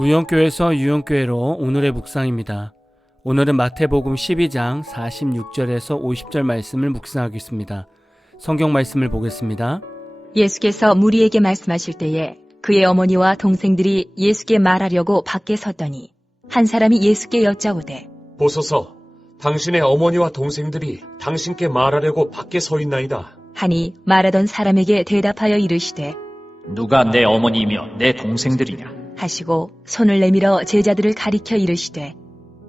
무용교에서 유용교회로 오늘의 묵상입니다. 오늘은 마태복음 12장 46절에서 50절 말씀을 묵상하겠습니다. 성경 말씀을 보겠습니다. 예수께서 무리에게 말씀하실 때에 그의 어머니와 동생들이 예수께 말하려고 밖에 섰더니 한 사람이 예수께 여짜오되 보소서, 당신의 어머니와 동생들이 당신께 말하려고 밖에 서 있나이다. 하니 말하던 사람에게 대답하여 이르시되 누가 내 어머니이며 내 동생들이냐? 하시고 손을 내밀어 제자들을 가리켜 이르시되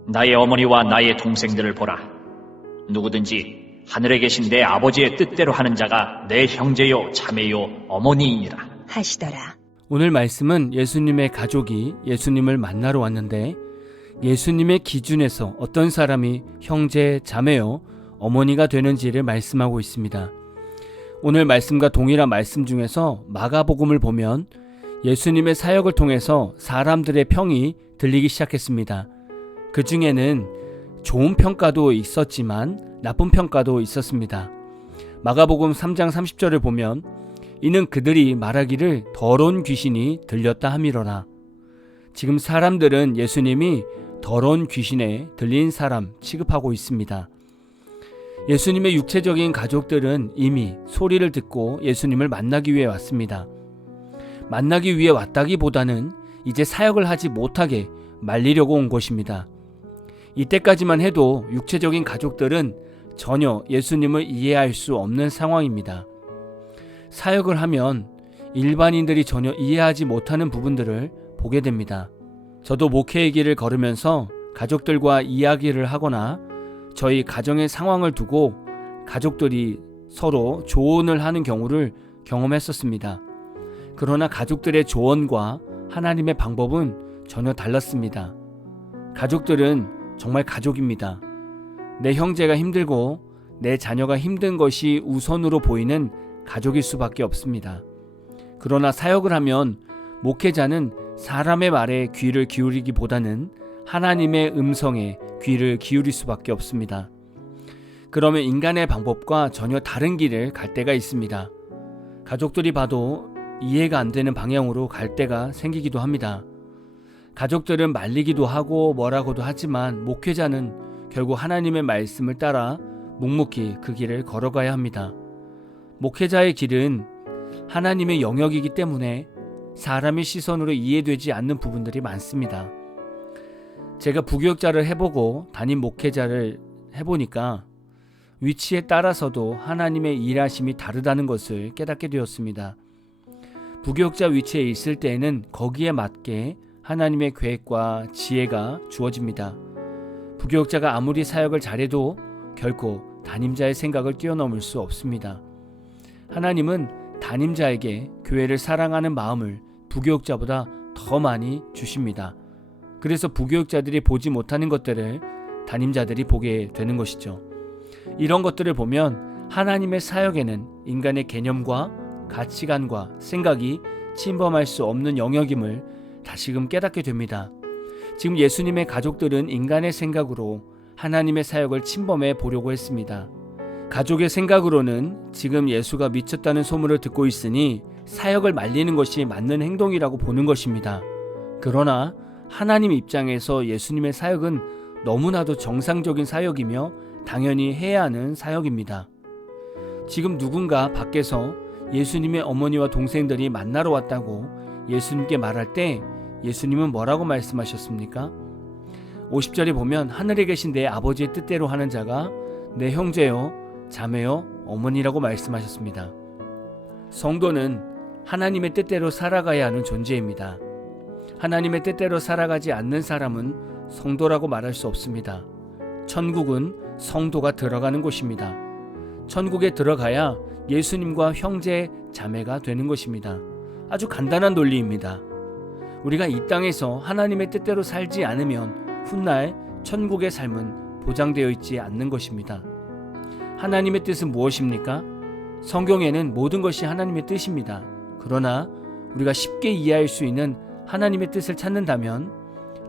나의 어머니와 나의 동생들을 보라. 누구든지 하늘에 계신 내 아버지의 뜻대로 하는 자가 내 형제요 자매요 어머니이니라 하시더라. 오늘 말씀은 예수님의 가족이 예수님을 만나러 왔는데 예수님의 기준에서 어떤 사람이 형제, 자매요, 어머니가 되는지를 말씀하고 있습니다. 오늘 말씀과 동일한 말씀 중에서 마가복음을 보면 예수님의 사역을 통해서 사람들의 평이 들리기 시작했습니다. 그 중에는 좋은 평가도 있었지만 나쁜 평가도 있었습니다. 마가복음 3장 30절을 보면 이는 그들이 말하기를 더러운 귀신이 들렸다 함이로라. 지금 사람들은 예수님이 더러운 귀신에 들린 사람 취급하고 있습니다. 예수님의 육체적인 가족들은 이미 소리를 듣고 예수님을 만나기 위해 왔습니다. 만나기 위해 왔다기보다는 이제 사역을 하지 못하게 말리려고 온 것입니다. 이때까지만 해도 육체적인 가족들은 전혀 예수님을 이해할 수 없는 상황입니다. 사역을 하면 일반인들이 전혀 이해하지 못하는 부분들을 보게 됩니다. 저도 목회의 길을 걸으면서 가족들과 이야기를 하거나 저희 가정의 상황을 두고 가족들이 서로 조언을 하는 경우를 경험했었습니다. 그러나 가족들의 조언과 하나님의 방법은 전혀 달랐습니다. 가족들은 정말 가족입니다. 내 형제가 힘들고 내 자녀가 힘든 것이 우선으로 보이는 가족일 수밖에 없습니다. 그러나 사역을 하면 목회자는 사람의 말에 귀를 기울이기보다는 하나님의 음성에 귀를 기울일 수밖에 없습니다. 그러면 인간의 방법과 전혀 다른 길을 갈 때가 있습니다. 가족들이 봐도 이해가 안 되는 방향으로 갈 때가 생기기도 합니다. 가족들은 말리기도 하고 뭐라고도 하지만 목회자는 결국 하나님의 말씀을 따라 묵묵히 그 길을 걸어가야 합니다. 목회자의 길은 하나님의 영역이기 때문에 사람의 시선으로 이해되지 않는 부분들이 많습니다. 제가 부교육자를 해보고 담임 목회자를 해보니까 위치에 따라서도 하나님의 일하심이 다르다는 것을 깨닫게 되었습니다. 부교육자 위치에 있을 때에는 거기에 맞게 하나님의 계획과 지혜가 주어집니다. 부교육자가 아무리 사역을 잘해도 결코 담임자의 생각을 뛰어넘을 수 없습니다. 하나님은 담임자에게 교회를 사랑하는 마음을 부교육자보다 더 많이 주십니다. 그래서 부교육자들이 보지 못하는 것들을 담임자들이 보게 되는 것이죠. 이런 것들을 보면 하나님의 사역에는 인간의 개념과 가치관과 생각이 침범할 수 없는 영역임을 다시금 깨닫게 됩니다. 지금 예수님의 가족들은 인간의 생각으로 하나님의 사역을 침범해 보려고 했습니다. 가족의 생각으로는 지금 예수가 미쳤다는 소문을 듣고 있으니 사역을 말리는 것이 맞는 행동이라고 보는 것입니다. 그러나 하나님 입장에서 예수님의 사역은 너무나도 정상적인 사역이며 당연히 해야 하는 사역입니다. 지금 누군가 밖에서 예수님의 어머니와 동생들이 만나러 왔다고 예수님께 말할 때 예수님은 뭐라고 말씀하셨습니까? 50절에 보면 하늘에 계신 내 아버지의 뜻대로 하는 자가 내 형제요, 자매요, 어머니라고 말씀하셨습니다. 성도는 하나님의 뜻대로 살아가야 하는 존재입니다. 하나님의 뜻대로 살아가지 않는 사람은 성도라고 말할 수 없습니다. 천국은 성도가 들어가는 곳입니다. 천국에 들어가야 예수님과 형제, 자매가 되는 것입니다. 아주 간단한 논리입니다. 우리가 이 땅에서 하나님의 뜻대로 살지 않으면 훗날 천국의 삶은 보장되어 있지 않는 것입니다. 하나님의 뜻은 무엇입니까? 성경에는 모든 것이 하나님의 뜻입니다. 그러나 우리가 쉽게 이해할 수 있는 하나님의 뜻을 찾는다면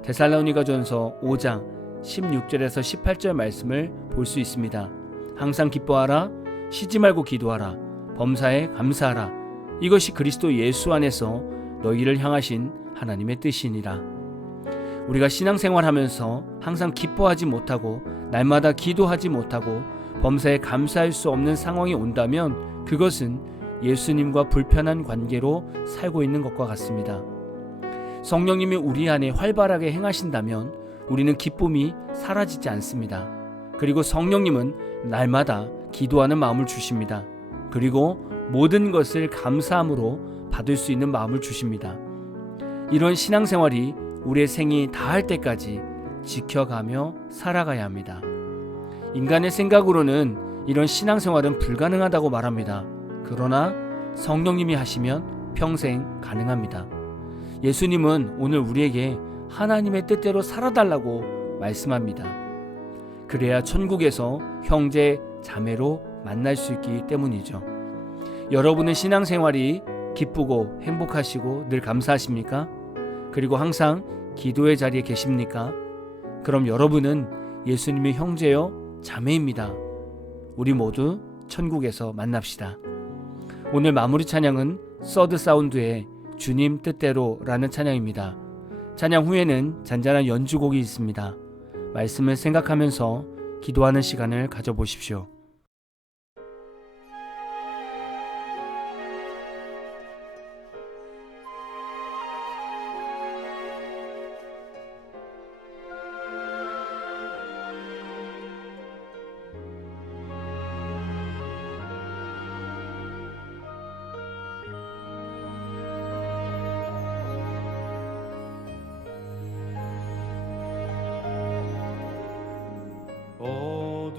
데살로니가전서 5장 16절에서 18절 말씀을 볼 수 있습니다. 항상 기뻐하라, 쉬지 말고 기도하라, 범사에 감사하라. 이것이 그리스도 예수 안에서 너희를 향하신 하나님의 뜻이니라. 우리가 신앙생활하면서 항상 기뻐하지 못하고 날마다 기도하지 못하고 범사에 감사할 수 없는 상황이 온다면 그것은 예수님과 불편한 관계로 살고 있는 것과 같습니다. 성령님이 우리 안에 활발하게 행하신다면 우리는 기쁨이 사라지지 않습니다. 그리고 성령님은 날마다 기도하는 마음을 주십니다. 그리고 모든 것을 감사함으로 받을 수 있는 마음을 주십니다. 이런 신앙생활이 우리의 생이 다할 때까지 지켜가며 살아가야 합니다. 인간의 생각으로는 이런 신앙생활은 불가능하다고 말합니다. 그러나 성령님이 하시면 평생 가능합니다. 예수님은 오늘 우리에게 하나님의 뜻대로 살아달라고 말씀합니다. 그래야 천국에서 형제, 자매로 만날 수 있기 때문이죠. 여러분의 신앙생활이 기쁘고 행복하시고 늘 감사하십니까? 그리고 항상 기도의 자리에 계십니까? 그럼 여러분은 예수님의 형제요, 자매입니다. 우리 모두 천국에서 만납시다. 오늘 마무리 찬양은 서드 사운드의 주님 뜻대로라는 찬양입니다. 찬양 후에는 잔잔한 연주곡이 있습니다. 말씀을 생각하면서 기도하는 시간을 가져보십시오.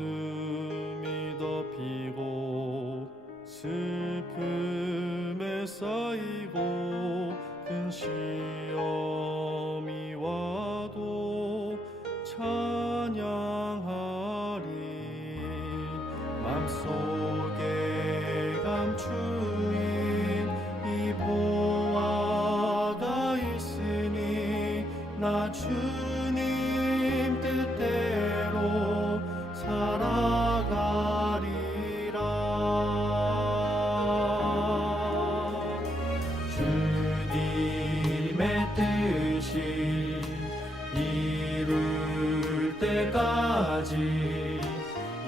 어둠이 덮이고 슬픔에 쌓이고 큰 시험이 와도 찬양하리. 맘속에 감추인 이 보화가 있으니 나 주님 뜻대로 살아가리라. 주님의 뜻이 이룰 때까지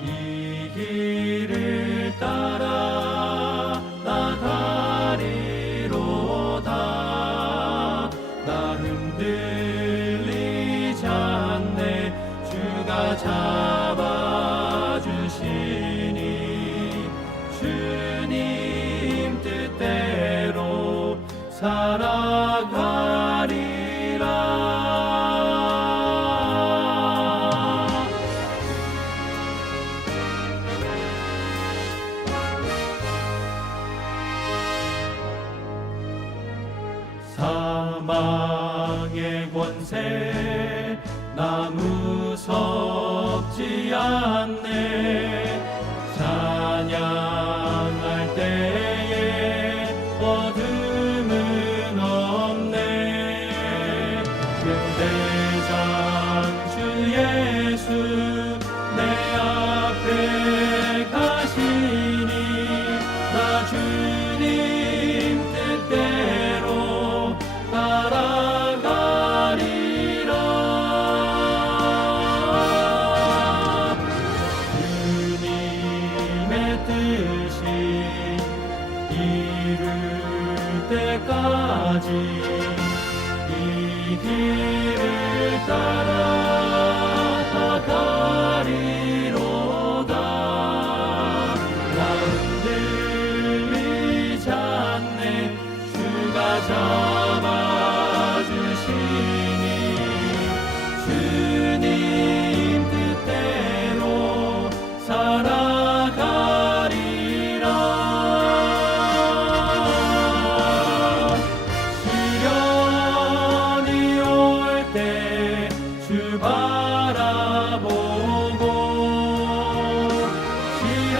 이 길을 따라 나가리로다. 나 흔들리지 않네. 주가 잡아주시니 주님 뜻대로 살아가리라. 사망의 권세 나 무섭지 않네. 찬양할 때에 어둠은 없네. 군대장 주 예수 내 앞에 가시니 나 주님 뜻대로 따라가리라. 주님의 뜻이 이룰 때까지 이 길을 따라 나가리로다. 나 흔들리지 않네. 주가 잡아주시니 주님 뜻대로 살아가리라. 시련이 올 때 주 바라보고 시험